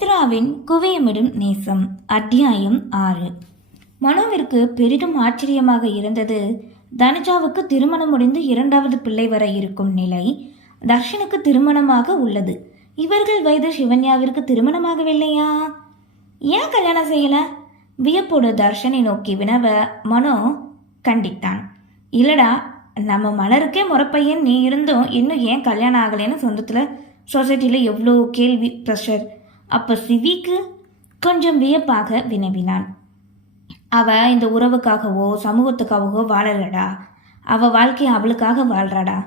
சித்ராவின் குவியமிடும் நேசம் அத்தியாயம் ஆறு. மனோவிற்கு பெரிதும் ஆச்சரியமாக இருந்தது. தனுஜாவுக்கு திருமணம் முடிந்து இரண்டாவது பிள்ளை வர இருக்கும் நிலை தர்ஷனுக்கு திருமணமாக உள்ளது. இவர்கள் வயது சிவன்யாவிற்கு திருமணமாகவில்லையா? ஏன் கல்யாணம் செய்யல? வியப்போடு தர்ஷனை நோக்கி வினவ மனோ கண்டித்தான். இல்லடா நம்ம மலருக்கே முறப்பையன் நீ இருந்தும் இன்னும் ஏன் கல்யாணம் ஆகலைன்னு சொந்தத்தில் சொசைட்டியில் எவ்வளோ கேள்வி ப்ரெஷர் அப்போ சிவிக்கு கொஞ்சம் வியப்பாக வினவினான். அவ இந்த உறவுக்காகவோ சமூகத்துக்காகவோ வாழலடா. அவ வாழ்க்கையை அவளுக்காக வாழ்றாடா.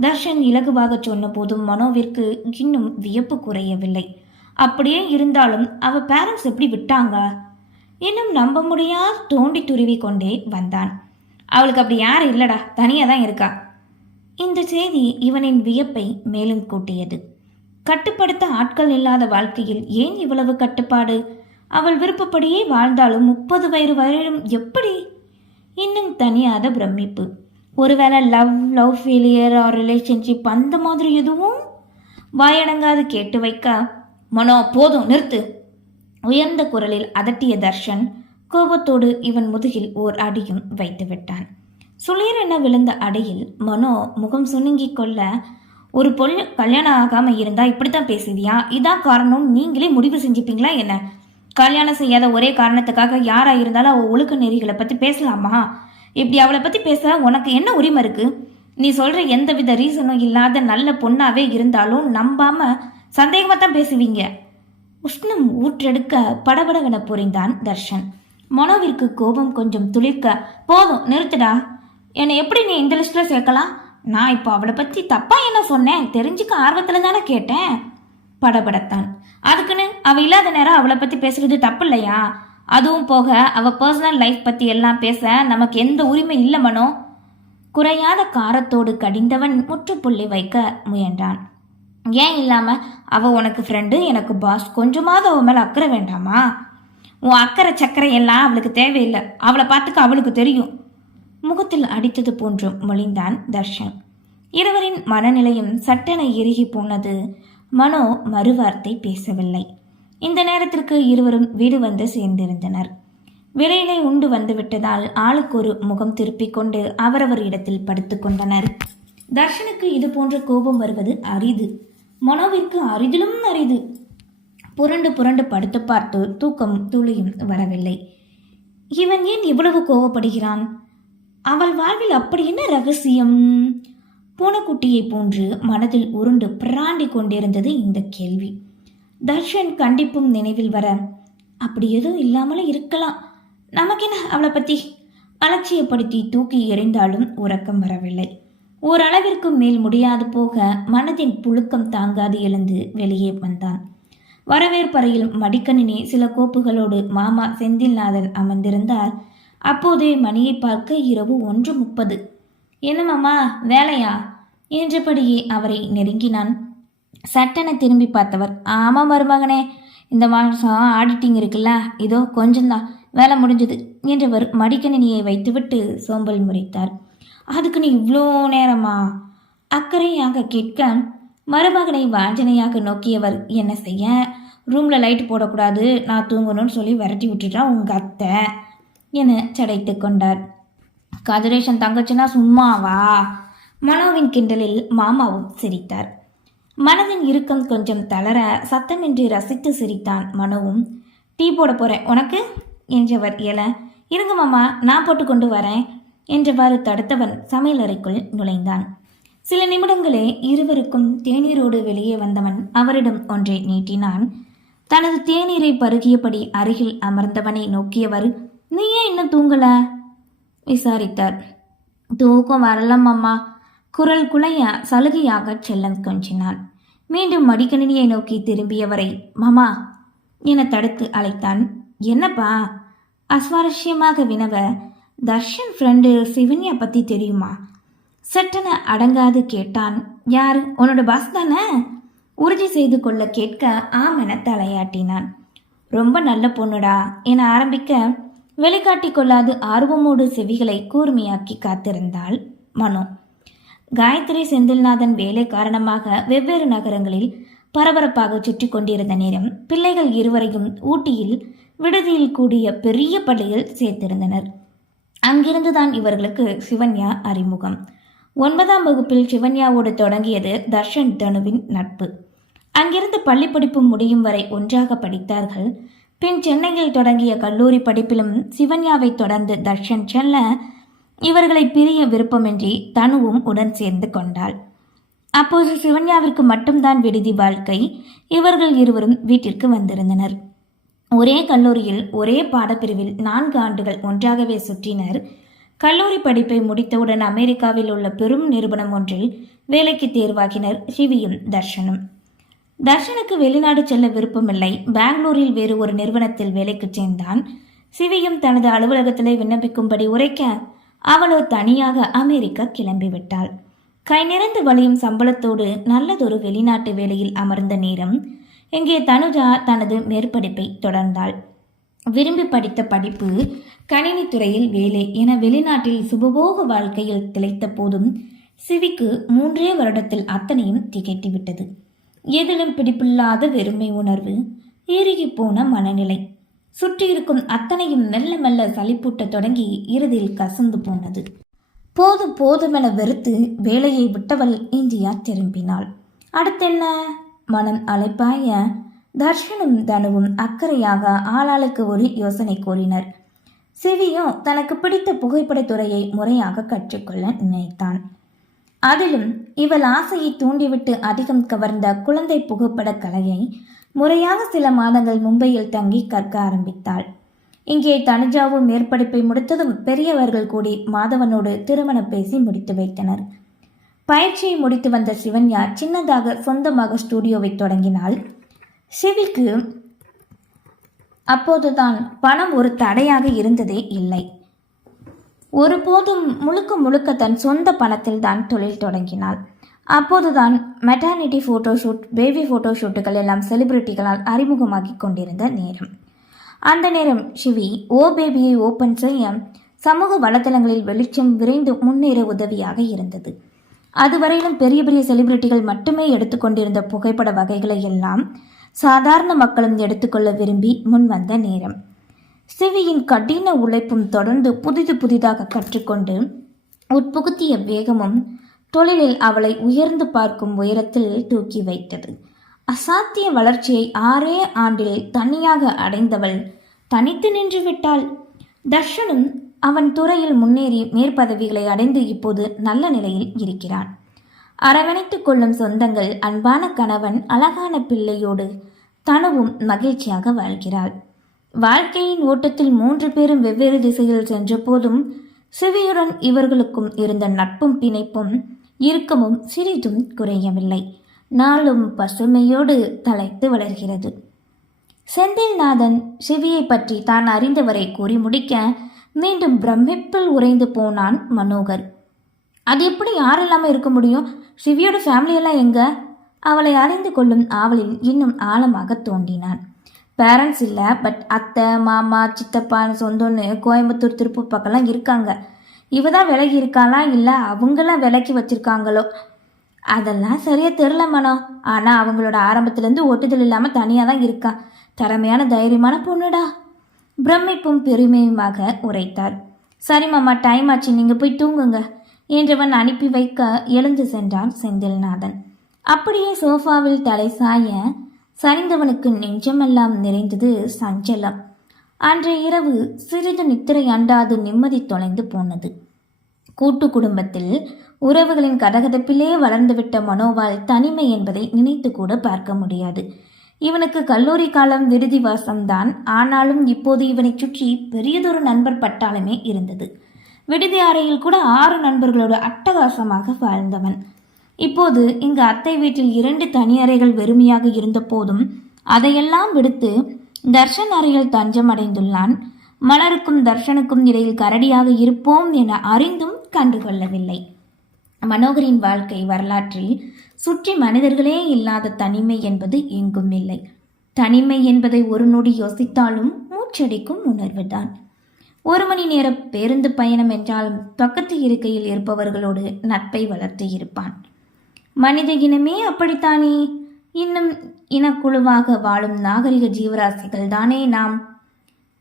தர்ஷன் இலகுவாக சொன்ன போதும் மனோவிற்கு இன்னும் வியப்பு குறையவில்லை. அப்படியே இருந்தாலும் அவ பேரண்ட்ஸ் எப்படி விட்டாங்க? இன்னும் நம்ப முடியாத தோண்டி துருவி கொண்டே வந்தான். அவளுக்கு அப்படி யாரும் இல்லடா தனியாக தான் இருக்கா. இந்த செய்தி இவனின் வியப்பை மேலும் கூட்டியது. கட்டுப்படுத்த ஆட்கள் இல்லாத வாழ்க்கையில் ஏன் இவ்வளவு கட்டுப்பாடு? அவள் விருப்பப்படியே வாழ்ந்தாலும் முப்பது வயிறு வரையிலும் எப்படி? இன்னும் தனியாத பிரமிப்பு. ஒருவேளை love love failure or relationship அந்த மாதிரி எதுவும்? வாயடங்காது கேட்டு வைக்க. மனோ போதும் நிறுத்து. உயர்ந்த குரலில் அதட்டிய தர்ஷன் கோபத்தோடு இவன் முதுகில் ஓர் அடியும் வைத்து விட்டான் சுளீரென விழுந்த அடியில் மனோ முகம் சுணுங்கிக் கொள்ள ஒரு பொல் கல்யாணம் ஆகாமல் இருந்தால் இப்படி தான் பேசுவியா? இதான் காரணம். நீங்களே முடிவு செஞ்சுப்பீங்களா என்ன? கல்யாணம் செய்யாத ஒரே காரணத்துக்காக யாராக இருந்தாலும் அவள் ஒழுக்க நெறிகளை பற்றி பேசலாமா? இப்படி அவளை பற்றி பேச உனக்கு என்ன உரிமை இருக்குது நீ சொல்கிற எந்த வித ரீசனும் இல்லாத நல்ல பொண்ணாகவே இருந்தாலும் நம்பாமல் சந்தேகமாக தான் பேசுவீங்க. உஷ்ணம் ஊற்றெடுக்க படபடவென புரிந்தான் தர்ஷன். மனோவிற்கு கோபம் கொஞ்சம் துளிர்க்க போதும் நிறுத்துடா. என்னை எப்படி நீ இந்த லிஸ்ட்டில் சேர்க்கலாம்? நான் இப்போ அவளை பற்றி தப்பாக என்ன சொன்னேன்? தெரிஞ்சுக்க ஆர்வத்தில் தானே கேட்டேன். படபடத்தான். அதுக்குன்னு அவள் இல்லாத நேரம் அவளை பற்றி பேசுகிறது தப்பு இல்லையா? அதுவும் போக அவள் பர்சனல் லைஃப் பற்றி எல்லாம் பேச நமக்கு எந்த உரிமை இல்லை மனோ. குறையாத காரத்தோடு கடிந்தவன் முற்றுப்புள்ளி வைக்க முயன்றான். ஏன் இல்லாமல் அவள் உனக்கு ஃப்ரெண்டு எனக்கு பாஸ் கொஞ்சமாவது அவன் மேலே அக்கறை வேண்டாமா? உன் அக்கறை சக்கரை எல்லாம் அவளுக்கு தேவையில்லை. அவளை பார்த்துக்க அவளுக்கு தெரியும். முகத்தில் அடித்தது போன்றும் மொழிந்தான் தர்ஷன். இருவரின் மனநிலையும் சட்டென இறுகி போனது. மனோ மறுவார்த்தை பேசவில்லை. இந்த நேரத்திற்கு இருவரும் வீடு வந்து சேர்ந்திருந்தனர். வெளியிலே உண்டு வந்து விட்டதால் ஆளுக்கு ஒரு முகம் திருப்பிக் கொண்டு அவரவர் இடத்தில் படுத்துக் கொண்டனர். தர்ஷனுக்கு இது போன்ற கோபம் வருவது அரிது. மனோவிற்கு அரிதிலும் அரிது. புரண்டு புரண்டு படுத்து பார்த்து தூக்கம் துளியும் வரவில்லை. இவன் ஏன் இவ்வளவு கோவப்படுகிறான்? அவள் வாழ்வில் அப்படி என்ன ரகசியம்? பூனைக்குட்டியை போன்று மனதில் உருண்டு பிராண்டி கொண்டிருந்தது இந்த கேள்வி. தர்ஷன் கண்டிப்பும் நினைவில் வர அப்படி எதுவும் இல்லாமல் இருக்கலாம். நமக்கென்ன அவளை பத்தி? அலட்சியப்படுத்தி தூக்கி எறிந்தாலும் உறக்கம் வரவில்லை. ஓரளவிற்கு மேல் முடியாது போக மனதின் புழுக்கம் தாங்காது எழுந்து வெளியே வந்தான். வரவேற்பறையில் மடிக்கணினி சில கோப்புகளோடு மாமா செந்தில்நாதன் அமர்ந்திருந்தார். அப்போதே மணியை பார்க்க இரவு ஒன்று முப்பது. என்ன மாமா வேலையா? என்றபடியே அவரை நெருங்கினான். சட்டனை திரும்பி பார்த்தவர் ஆமாம் மருமகனே இந்த மாதம் ஆடிட்டிங் இருக்குல்ல இதோ கொஞ்சம்தான் வேலை முடிஞ்சது என்றவர் மடிக்கணினியை வைத்துவிட்டு சோம்பல் முறைத்தார். அதுக்கு நீ இவ்வளோ நேரமா? அக்கறையாக கேட்க மருமகனை வாஞ்சனையாக நோக்கியவர் என்ன செய்ய? ரூமில் லைட் போடக்கூடாது நான் தூங்கணும்னு சொல்லி விரட்டி விட்டுட்டான் உங்கள் அத்தை. என சடைத்து கொண்டார். கதிரேஷன் தங்கச்சினா சும்மாவா? மனோவின் கிண்டலில் மாமாவும் சிரித்தார். மனதின் இறுக்கம் கொஞ்சம் தளர சத்தமின்றி ரசித்து சிரித்தான் மனோவும். டீ போட போறேன் உனக்கு? என்றவர் எழ இருங்க மாமா நான் போட்டு கொண்டு வரேன் என்றவாறு தடுத்தவன் சமையலறைக்குள் நுழைந்தான். சில நிமிடங்களே இருவருக்கும் தேநீரோடு வெளியே வந்தவன் அவரிடம் ஒன்றை நீட்டினான். தனது தேநீரை பருகியபடி அருகில் அமர்ந்தவனை நோக்கியவர் நீ ஏன் இன்னும் தூங்கல? விசாரித்தார். தூக்கம் வரலம் அம்மா. குரல் குலைய சலுகையாக செல்லம் கொஞ்சினான் மீண்டும் மடிக்கணினியை நோக்கி திரும்பியவரை மாமா என தடுத்து அழைத்தான். என்னப்பா? அஸ்வாரஸ்யமாக வினவ தர்ஷன் ஃப்ரெண்டு சிவன்யா பற்றி தெரியுமா? சட்டென அடங்காது கேட்டான். யார்? உன்னோட பாஸ் தானே? உறுதி செய்து கொள்ள கேட்க ஆமென தலையாட்டினான். ரொம்ப நல்ல பொண்ணுடா என ஆரம்பிக்க வெளிக்காட்டி கொள்ளாது ஆர்வமோடு செவிகளை கூர்மையாக்கி காத்திருந்தாள் மனோ. காயத்ரி செந்தில்நாதன் வேலை காரணமாக வெவ்வேறு நகரங்களில் பரபரப்பாக சுற்றி கொண்டிருந்த நேரம் பிள்ளைகள் இருவரையும் ஊட்டியில் விடுதியில் கூடிய பெரிய பள்ளியில் சேர்த்திருந்தனர். அங்கிருந்துதான் இவர்களுக்கு சிவன்யா அறிமுகம். ஒன்பதாம் வகுப்பில் சிவன்யாவோடு தொடங்கியது தர்ஷன் தனுவின் நட்பு. அங்கிருந்து பள்ளி படிப்பு முடியும் வரை ஒன்றாக படித்தார்கள் பின் சென்னையில் தொடங்கிய கல்லூரி படிப்பிலும் சிவன்யாவை தொடர்ந்து தர்ஷன் செல்ல இவர்களை பிரிய விருப்பமின்றி தனுவும் உடன் சேர்ந்து கொண்டாள். அப்போது சிவன்யாவிற்கு மட்டும்தான் விடுதி வாழ்க்கை. இவர்கள் இருவரும் வீட்டிற்கு வந்திருந்தனர். ஒரே கல்லூரியில் ஒரே பாடப்பிரிவில் நான்கு ஆண்டுகள் ஒன்றாகவே சுற்றினர். கல்லூரி படிப்பை முடித்தவுடன் அமெரிக்காவில் உள்ள பெரும் நிறுவனம் ஒன்றில் வேலைக்கு தேர்வாகினர் சிவியும் தர்ஷனும். தர்ஷனுக்கு வெளிநாடு செல்ல விருப்பமில்லை. பெங்களூரில் வேறு ஒரு நிறுவனத்தில் வேலைக்கு சேர்ந்தான். சிவியும் தனது அலுவலகத்திலே விண்ணப்பிக்கும்படி உரைக்க அவளோ தனியாக அமெரிக்கா கிளம்பிவிட்டாள். கை நிறைந்து வழியும் சம்பளத்தோடு நல்லதொரு வெளிநாட்டு வேலையில் அமர்ந்த நேரம் இங்கே தனுஜா தனது மேற்படிப்பை தொடர்ந்தாள். விரும்பி படித்த படிப்பு கணினித்துறையில் வேலை என வெளிநாட்டில் சுபபோக வாழ்க்கையில் திளைத்த போதும் சிவிக்கு மூன்றே வருடத்தில் அத்தனையும் திகைத்துவிட்டது. எதிலும் பிடிப்பில்லாத வெறுமை உணர்வு இறுகி போன மனநிலை. சுற்றியிருக்கும் அத்தனையும் மெல்ல மெல்ல சளிப்பூட்ட தொடங்கி இறுதியில் கசந்து போனது. போதும் போதுமென வெறுத்து வேலையை விட்டவள் இந்தியா திரும்பினாள். அடுத்தென்ன? மனம் அழைப்பாய. தர்ஷனும் தனுவும் அக்கறையாக ஆளாளுக்கு ஒரு யோசனை கூறினர். சிவியும் தனக்கு பிடித்த புகைப்படத் துறையை முறையாக கற்றுக்கொள்ள நினைத்தான். அதிலும் இவள் ஆசையை தூண்டிவிட்டு அதிகம் கவர்ந்த குழந்தை புகைப்படக் கலையை முறையாக சில மாதங்கள் மும்பையில் தங்கி கற்க ஆரம்பித்தாள். இங்கே தனுஜாவும் மேற்படிப்பை முடித்ததும் பெரியவர்கள் கூடி மாதவனோடு திருமணம் பேசி முடித்து வைத்தனர். பயிற்சியை முடித்து வந்த சிவன்யா சின்னதாக சொந்தமாக ஸ்டூடியோவை தொடங்கினாள். சிவிக்கு அப்போதுதான் பணம் ஒரு தடையாக இருந்ததே இல்லை. ஒருபோதும் முழுக்க முழுக்க தன் சொந்த பணத்தில் தான் தொழில் தொடங்கினாள். அப்போதுதான் மெட்டர்னிட்டி ஃபோட்டோஷூட் பேபி ஃபோட்டோஷூட்டுகள் எல்லாம் செலிபிரிட்டிகளால் அறிமுகமாகி கொண்டிருந்த நேரம். அந்த நேரம் சிவி ஓ பேபியை ஓப்பன் செய்ய சமூக வலைத்தளங்களில் வெளிச்சம் விரைந்து முன்னேற உதவியாக இருந்தது. அதுவரையிலும் பெரிய பெரிய செலிபிரிட்டிகள் மட்டுமே எடுத்துக்கொண்டிருந்த புகைப்பட வகைகளை எல்லாம் சாதாரண மக்களும் எடுத்துக்கொள்ள விரும்பி முன் வந்த நேரம். சிவியின் கடின உழைப்பும் தொடர்ந்து புதிது புதிதாக கற்றுக்கொண்டு உட்புகுத்திய வேகமும் தொழிலில் அவளை உயர்ந்து பார்க்கும் உயரத்தில் தூக்கி வைத்தது. அசாத்திய வளர்ச்சியை ஆறே ஆண்டில் தனியாக அடைந்தவள் தனித்து நின்று விட்டாள். தர்ஷனும் அவன் துறையில் முன்னேறி மேற்பதவிகளை அடைந்து இப்போது நல்ல நிலையில் இருக்கிறான். அரவணைத்துக் கொள்ளும் சொந்தங்கள் அன்பான கணவன் அழகான பிள்ளையோடு தனவும் மகிழ்ச்சியாக வாழ்கிறாள். வாழ்க்கையின் ஓட்டத்தில் மூன்று பேரும் வெவ்வேறு திசையில் சென்ற போதும் சிவியுடன் இவர்களுக்கும் இருந்த நட்பும் பிணைப்பும் இறுக்கமும் சிறிதும் குறையவில்லை. நாளும் பசுமையோடு தலைத்து வளர்கிறது. செந்தில்நாதன் சிவியை பற்றி தான் அறிந்தவரை கூறி முடிக்க மீண்டும் பிரமிப்பில் உறைந்து போனான் மனோகர். அது எப்படி யாரெல்லாம இருக்க முடியும்? சிவியோட ஃபேமிலியெல்லாம் எங்க? அவளை அறிந்து கொள்ளும் ஆவலில் இன்னும் ஆழமாக தோண்டினான் பேரண்ட்ஸ் இல்லை பட் அத்தை மாமா சித்தப்பான்னு சொந்தம்னு கோயம்புத்தூர் திருப்பூர் பக்கம்லாம் இருக்காங்க. இவ தான் விலகி இருக்காளா இல்லை அவங்களாம் விலக்கி வச்சிருக்காங்களோ? அதெல்லாம் சரியாக தெரில மனம் ஆனால் அவங்களோட ஆரம்பத்துலேருந்து ஒட்டுதல் இல்லாமல் தனியாக தான் இருக்கா. திறமையான தைரியமான பொண்ணுடா. பிரமிப்பும் பெருமையுமாக உரைத்தார். சரி மாமா டைம் ஆச்சு. நீங்கள் போய் தூங்குங்க. என்றவன் அனுப்பி வைக்க எழுந்து சென்றான் செந்தில்நாதன். அப்படியே சோஃபாவில் தலை சாய சரிந்தவனுக்கு நெஞ்சமெல்லாம் நிறைந்தது சஞ்சலம். அன்றைய இரவு சிறிது நித்திரை அண்டாது நிம்மதி தொலைந்து போனது. கூட்டு குடும்பத்தில் உறவுகளின் கதகதப்பிலே வளர்ந்துவிட்ட மனோவால் தனிமை என்பதை நினைத்து கூட பார்க்க முடியாது. இவனுக்கு கல்லூரி காலம் விடுதி வாசம்தான். ஆனாலும் இப்போது இவனை சுற்றி பெரியதொரு நண்பர் பட்டாளமே இருந்தது. விடுதி அறையில் கூட ஆறு நண்பர்களோடு அட்டகாசமாக வாழ்ந்தவன். இப்போது இங்கு அத்தை வீட்டில் இரண்டு தனி அறைகள் வெறுமையாக இருந்த போதும் அதையெல்லாம் விடுத்து தர்ஷன் அறையில் தஞ்சம் அடைந்துள்ளான் மலருக்கும் தர்ஷனுக்கும் இடையில் கரடியாக இருப்போம் என அறிந்தும் கண்டுகொள்ளவில்லை. மனோகரின் வாழ்க்கை வரலாற்றில் சுற்றி மனிதர்களே இல்லாத தனிமை என்பது எங்கும் இல்லை. தனிமை என்பதை ஒரு நொடி யோசித்தாலும் மூச்சடிக்கும் உணர்வுதான். ஒரு மணி நேர பேருந்து பயணம் என்றாலும் பக்கத்து இருக்கையில் இருப்பவர்களோடு நட்பை வளர்த்து இருப்பான். மனித இனமே அப்படித்தானே? இன்னும் இனக்குழுவாக வாழும் நாகரிக ஜீவராசிகள் தானே நாம்?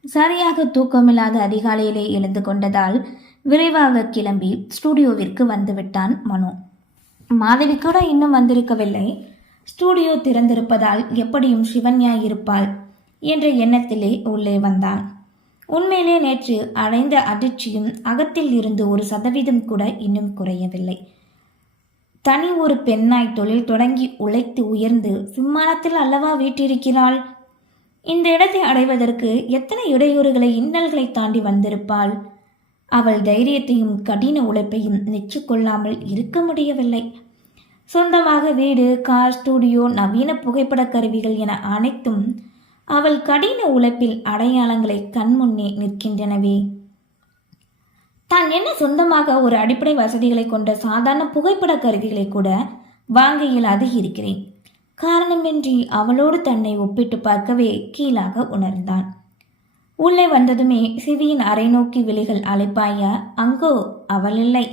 சரியாக தூக்கமில்லாத அதிகாலையிலே எழுந்து கொண்டதால் விரைவாக கிளம்பி ஸ்டூடியோவிற்கு வந்துவிட்டான் மனு. மாதவி கூட இன்னும் வந்திருக்கவில்லை. ஸ்டூடியோ திறந்திருப்பதால் எப்படியும் சிவன்யா இருப்பாள் என்ற எண்ணத்திலே உள்ளே வந்தான். உண்மையிலே நேற்று அடைந்த அதிர்ச்சியும் அகத்தில் இருந்து ஒரு சதவீதம் கூட இன்னும் குறையவில்லை. தனி ஒரு பெண்ணாய் தொழில் தொடங்கி உழைத்து உயர்ந்து சிம்மானத்தில் அல்லவா வீட்டிருக்கிறாள்? இந்த இடத்தை அடைவதற்கு எத்தனை இடையூறுகளை இன்னல்களை தாண்டி வந்திருப்பாள்? அவள் தைரியத்தையும் கடின உழைப்பையும் நெச்சுக்கொள்ளாமல் இருக்க முடியவில்லை. சொந்தமாக வீடு கார் ஸ்டூடியோ நவீன புகைப்படக் கருவிகள் என அனைத்தும் அவள் கடின உழைப்பில் அடையாளங்களை கண்முன்னே நிற்கின்றனவே. தான் என்ன சொந்தமாக ஒரு அடிப்படை வசதிகளை கொண்ட சாதாரண புகைப்பட கருவிகளை கூட வாங்க இயலாது இருக்கிறேன் காரணமின்றி அவளோடு தன்னை ஒப்பிட்டு பார்க்கவே கீழாக உணர்ந்தான். உள்ளே வந்ததுமே சிவியின் அரை நோக்கி விழிகள் அழைப்பாய அங்கோ அவள் இல்லை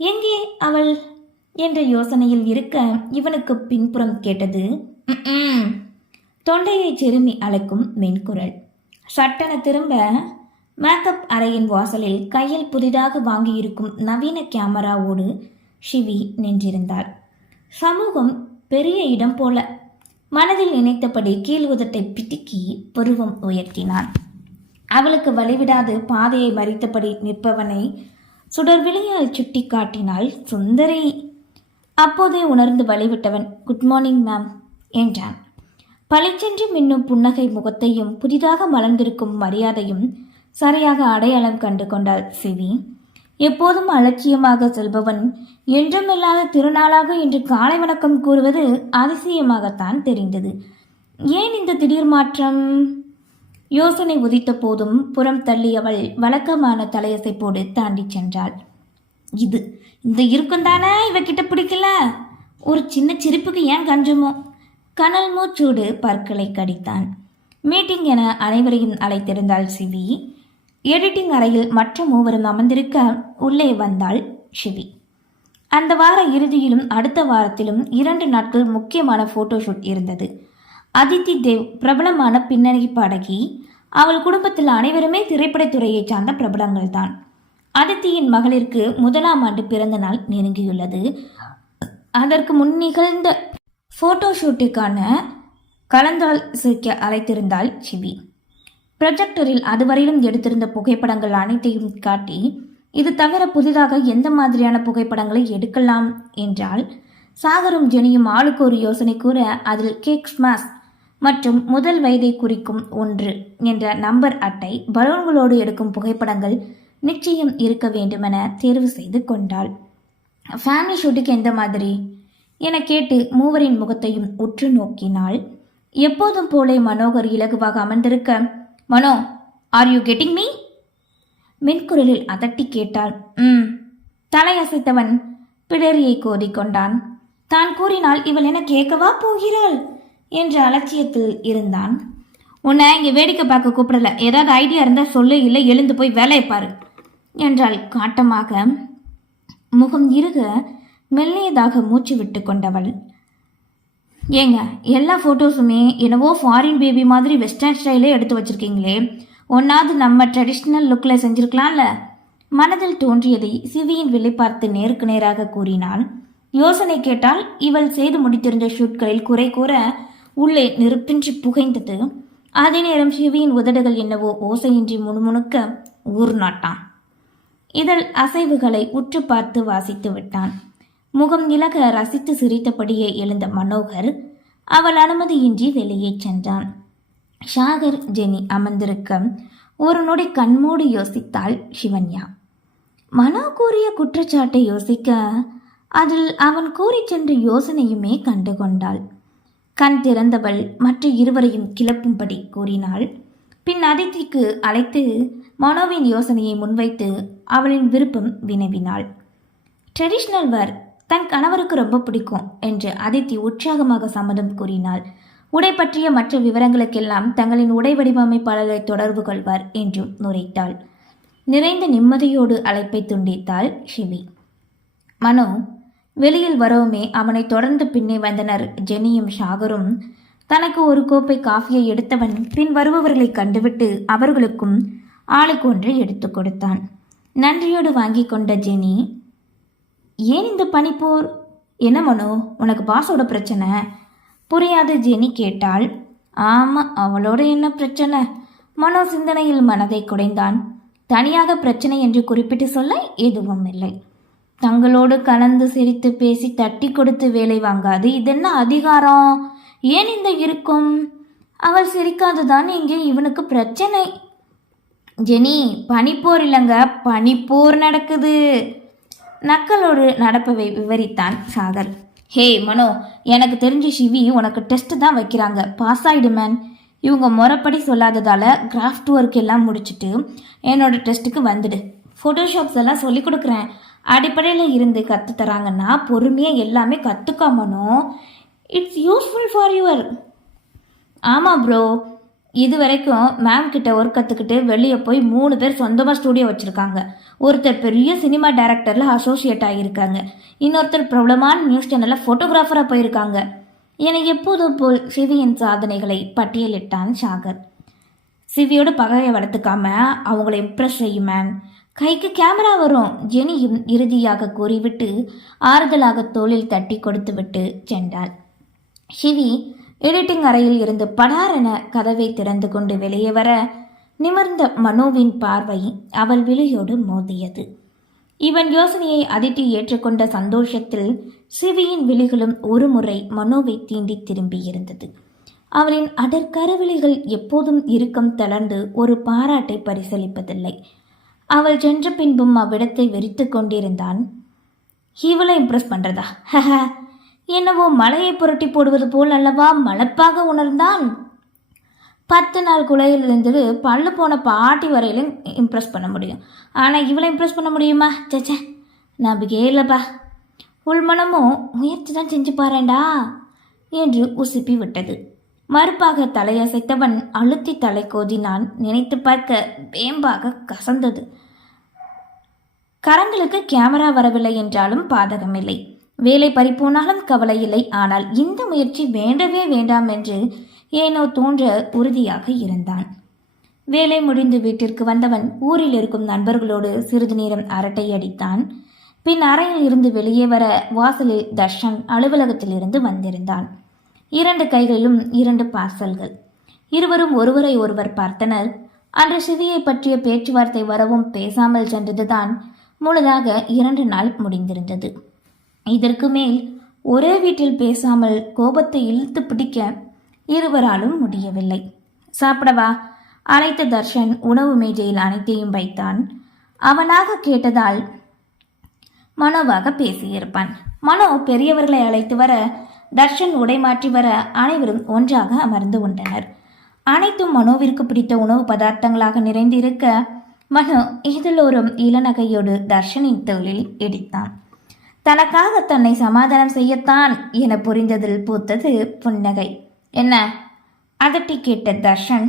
எங்கே அவள்? என்ற யோசனையில் இருக்க இவனுக்கு பின்புறம் கேட்டது தொண்டையை செருமி அழைக்கும் மென்குரல். சட்டென திரும்ப மேக்கப் அறையின் வாசலில் கையில் புதிதாக வாங்கியிருக்கும் நவீன கேமராவோடு ஷிவி நின்றிருந்தாள். சமூகம் பெரிய இடம் போல. மனதில் நினைத்தபடி கீழ் உதட்டை பிதுக்கி பருவம் உயர்த்தினான். அவளுக்கு வழிவிடாது பாதையை மறித்தபடி நிற்பவனை சுடர்விழியால் சுட்டி காட்டினாள் சுந்தரி. அப்போதே உணர்ந்து வழிவிட்டவன் குட் மார்னிங் மேம் என்றான். பளிச்சென்று மின்னும் புன்னகை முகத்தையும் புதிதாக மலர்ந்திருக்கும் மரியாதையும் சரியாக அடையாளம் கண்டு கொண்டாள் சிவி. எப்போதும் அலட்சியமாக செல்பவன் என்றுமில்லாத திருநாளாக இன்று காலை வணக்கம் கூறுவது அதிசயமாகத்தான் தெரிந்தது. ஏன் இந்த திடீர் மாற்றம்? யோசனை உதித்த போதும் புறம் தள்ளியவள் வழக்கமான தலையசைப்போடு தாண்டி சென்றாள். இது இந்த இருக்கும் தானே இவகிட்ட பிடிக்கல. ஒரு சின்ன சிரிப்புக்கு ஏன் கஞ்சமோ? கனல் மூச்சூடு பற்களை கடித்தான். மீட்டிங் என அனைவரையும் அழைத்திருந்தாள் சிவி. எடிட்டிங் அறையில் மற்ற மூவரும் அமர்ந்திருக்க உள்ளே வந்தாள் ஷிவி. அந்த வார இறுதியிலும் அடுத்த வாரத்திலும் இரண்டு நாட்கள் முக்கியமான ஃபோட்டோஷூட் இருந்தது. அதித்தி தேவ் பிரபலமான பின்னணி பாடகி. அவள் குடும்பத்தில் அனைவருமே திரைப்படத் சார்ந்த சார்ந்த பிரபலங்கள்தான் அதித்தியின் மகளிற்கு முதலாம் ஆண்டு பிறந்த நாள் நெருங்கியுள்ளது. அதற்கு முன் நிகழ்ந்த ஃபோட்டோஷூட்டுக்கான கலந்தாலோசிக்க அழைத்திருந்தாள் சிவி ப்ரொஜெக்டரில் அதுவரையிலும் எடுத்திருந்த புகைப்படங்கள் அனைத்தையும் காட்டி இது தவிர புதிதாக எந்த மாதிரியான புகைப்படங்களை எடுக்கலாம் என்றால் சாகரும் ஜெனியும் ஆளுக்கு ஒரு யோசனை கூற அதில் கேக் ஸ்மாஷ் மற்றும் முதல் வயதை குறிக்கும் ஒன்று என்ற நம்பர் அட்டை பலூன்களோடு எடுக்கும் புகைப்படங்கள் நிச்சயம் இருக்க வேண்டுமென தேர்வு செய்து கொண்டாள். ஃபேமிலி ஷூட்டுக்கு எந்த மாதிரி? என கேட்டு மூவரின் முகத்தையும் உற்று நோக்கினாள். எப்போதும் போலே மனோகர் இலகுவாக அமர்ந்திருக்க Mano are you getting me மென்குரலில் அதட்டி கேட்டாள். ம். தலையசைத்தவன் பிடரியை கோதிக்கொண்டான். தான் கூறினால் இவள் என கேட்கவா போகிறாள்? என்ற அலட்சியத்தில் இருந்தான். உன்னை இங்கே வேடிக்கை பார்க்க கூப்பிடல. ஏதாவது ஐடியா இருந்தால் சொல்லு இல்லை எழுந்து போய் வேலையை பாரு என்றாள் காட்டமாக. முகம் இறுக மெல்லியதாக மூச்சு விட்டு கொண்டவள். ஏங்க எல்லா ஃபோட்டோஸுமே என்னவோ ஃபாரின் பேபி மாதிரி வெஸ்டர்ன் ஸ்டைலே எடுத்து வச்சிருக்கீங்களே. ஒன்றாவது நம்ம ட்ரெடிஷ்னல் லுக்கில் செஞ்சுருக்கலாம்ல. மனதில் தோன்றியதை சிவியின் விலை பார்த்து நேருக்கு நேராக கூறினான். யோசனை கேட்டால் இவள் செய்து முடித்திருந்த ஷூட்களில் குறை கூற உள்ளே நெருப்பின்றி புகைந்தது. அதே நேரம் சிவியின் உதடுகள் என்னவோ ஓசையின்றி முணுமுணுக்க ஊர் நாட்டான் இதழ் அசைவுகளை உற்று பார்த்து வாசித்து விட்டான். முகம் இலக ரசித்து சிரித்தபடியே எழுந்த மனோகர் அவள் அனுமதியின்றி வெளியே சென்றான். ஷாகர் ஜெனி அமர்ந்திருக்க ஒரு நொடி கண்மூடி யோசித்தாள் சிவன்யா. மனோ கூறிய குற்றச்சாட்டை யோசிக்க அதில் அவன் கூறிச் சென்ற யோசனையுமே கண்டுகொண்டாள். கண் திறந்தவள் மற்ற இருவரையும் கிளப்பும்படி கூறினாள். பின் அதித்திக்கு அழைத்து மனோவின் யோசனையை முன்வைத்து அவளின் விருப்பம் வினவினாள். ட்ரெடிஷ்னல் வேர் தன் கணவருக்கு ரொம்ப பிடிக்கும் என்று அதித்தி உற்சாகமாக சம்மதம் கூறினாள். உடை பற்றிய மற்ற விவரங்களுக்கெல்லாம் தங்களின் உடை வடிவமைப்பாளரை தொடர்பு கொள்வார் என்றும் நுரைத்தாள். நிறைந்த நிம்மதியோடு அழைப்பை துண்டித்தாள் ஷிவி. மனோ வெளியில் வரவுமே அவனை தொடர்ந்து பின்னே வந்தனர் ஜெனியும் ஷாகரும். தனக்கு ஒரு கோப்பை காஃபியை எடுத்தவன் பின் வருபவர்களை கண்டுவிட்டு அவர்களுக்கும் ஆளுக்கு ஒன்றை எடுத்து கொடுத்தான். நன்றியோடு வாங்கி கொண்ட ஜெனி ஏன் இந்த பனிப்போர்? என்ன மனோ? உனக்கு பாஸோட பிரச்சனை? புரியாத ஜெனி கேட்டாள். ஆமாம் அவளோட என்ன பிரச்சனை? மனோ சிந்தனையில் மனதை குடைந்தான். தனியாக பிரச்சனை என்று குறிப்பிட்டு சொல்ல எதுவும் இல்லை. தங்களோடு கலந்து சிரித்து பேசி தட்டி கொடுத்து வேலை வாங்காது. இதென்ன அதிகாரம்? ஏன் இந்த இருக்கும் அவள் சிரிக்காதுதான் இங்கே இவனுக்கு பிரச்சனை. ஜெனி பனிப்போர் இல்லைங்க. பனிப்போர் நடக்குது. நக்கலோடு நடப்பவை விவரித்தான் சாகர். ஹே மனோ எனக்கு தெரிஞ்ச சிவி உனக்கு டெஸ்ட் தான் வைக்கிறாங்க. பாஸ் ஆயிடு மேன் இவங்க முறைப்படி சொல்லாததால் கிராஃப்ட் ஒர்க் எல்லாம் முடிச்சுட்டு என்னோட டெஸ்ட்டுக்கு வந்துடு. ஃபோட்டோஷாப்ஸ் எல்லாம் சொல்லி கொடுக்குறேன். அடிப்படையில் இருந்து கற்று தராங்கன்னா பொறுமையாக எல்லாமே கற்றுக்காமனோ இட்ஸ் யூஸ்ஃபுல் ஃபார் யுவர் ஆமாம் ப்ரோ இது வரைக்கும் மேம் கிட்ட ஒர்க் கற்றுக்கிட்டு வெளியே போய் மூணு பேர் சொந்தமாக ஸ்டூடியோ வச்சுருக்காங்க. ஒருத்தர் பெரிய சினிமா டைரக்டரில் அசோசியேட் ஆகியிருக்காங்க இன்னொருத்தர் பிரபலமான நியூஸ் சேனலில் ஃபோட்டோகிராஃபராக போயிருக்காங்க. என எப்போதும் போல் சிவியின் சாதனைகளை பட்டியலிட்டான் ஷாகர் சிவியோட பகையை வளர்த்துக்காம அவங்கள இம்ப்ரெஸ் செய்யும் மேம் கைக்கு கேமரா வரும் ஜெனியும் இறுதியாக கூறிவிட்டு ஆறுதலாக தோளில் தட்டி கொடுத்துவிட்டு சென்றாள். சிவி எடிட்டிங் அறையில் இருந்து படாரென கதவை திறந்து கொண்டு வெளியே வர நிமிர்ந்த மனோவின் பார்வை அவள் விழியோடு மோதியது. இவன் யோசனையை அதிட்டி ஏற்றுக்கொண்ட சந்தோஷத்தில் சிவியின் விழிகளும் ஒருமுறை மனோவை தீண்டி திரும்பியிருந்தது அவளின் அடற்கரவிழிகள் எப்போதும் இறுக்கம் தளர்ந்து ஒரு பாராட்டை பரிசளிப்பதில்லை. அவள் சென்ற பின்பும் அவ்விடத்தை வெறித்து கொண்டிருந்தான். இவளை இம்ப்ரெஸ் பண்ணுறதா என்னவோ மலையை புரட்டி போடுவது போல் அல்லவா மலப்பாக உணர்ந்தான். பத்து நாள் குலையிலிருந்து பல்லு போன பாட்டி வரையிலும் இம்ப்ரெஸ் பண்ண முடியும். ஆனால் இவளை இம்ப்ரெஸ் பண்ண முடியுமா? சேச்சே நம்பிக்கையே இல்லைப்பா. உள்மனமும் முயற்சி தான் செஞ்சு பாறேண்டா என்று உசுப்பி விட்டது. மறுப்பாக தலையசைத்தவன் அழுத்தி தலை கோதினான் நினைத்து பார்க்க வேம்பாக கசந்தது. கரங்களுக்கு கேமரா வரவில்லை என்றாலும் பாதகமில்லை வேலை பறிப்போனாலும் கவலை இல்லை. ஆனால் இந்த முயற்சி வேண்டவே வேண்டாம் என்று ஏனோ தோன்ற உறுதியாக இருந்தான். வேலை முடிந்து வீட்டிற்கு வந்தவன் ஊரில் இருக்கும் நண்பர்களோடு சிறிது நேரம் அரட்டை அடித்தான். பின் அறையில் இருந்து வெளியே வர வாசலில் தர்ஷன் அலுவலகத்திலிருந்து வந்திருந்தான். இரண்டு கைகளிலும் இரண்டு பார்சல்கள். இருவரும் ஒருவரை ஒருவர் பார்த்தனர். அன்று சிவியை பற்றிய பேச்சுவார்த்தை வரவும் பேசாமல் சென்றதுதான் முழுதாக இரண்டு நாள் முடிந்திருந்தது. இதற்கு மேல் ஒரே வீட்டில் பேசாமல் கோபத்தை இழுத்து பிடிக்க இருவராலும் முடியவில்லை. சாப்பிடவா? அழைத்த தர்ஷன் உணவு மேஜையில் அனைத்தையும் வைத்தான். அவனாக கேட்டதால் மனோவாக பேசியிருப்பான். மனோ பெரியவர்களை அழைத்து வர தர்ஷன் உடை மாற்றி வர அனைவரும் ஒன்றாக அமர்ந்து கொண்டனர். அனைத்தும் மனோவிற்கு பிடித்த உணவு பதார்த்தங்களாக நிறைந்திருக்க மனோ இதில் ஒரு இளநகையோடு தர்ஷனின் தொழில் இடித்தான். தனக்காக தன்னை சமாதானம் செய்யத்தான் என புரிந்ததில் பூத்தது புன்னகை. என்ன? அதட்டி கேட்ட தர்ஷன்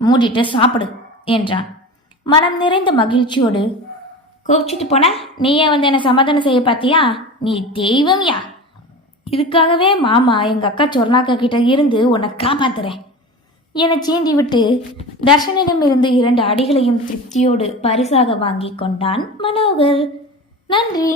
மூடிட்டு சாப்பிடு என்றான். மனம் நிறைந்த மகிழ்ச்சியோடு கூப்பிச்சிட்டு போன? நீயே வந்து என்னை சமாதானம் செய்ய பார்த்தியா? நீ தெய்வம் யா? இதுக்காகவே மாமா எங்கள் அக்கா சொர்ணாக்கா கிட்ட இருந்து உன்னை காப்பாத்துறேன் என சீண்டி விட்டு தர்ஷனிடமிருந்து இரண்டு அடிகளையும் திருப்தியோடு பரிசாக வாங்கி கொண்டான் மனோகர். நன்றி.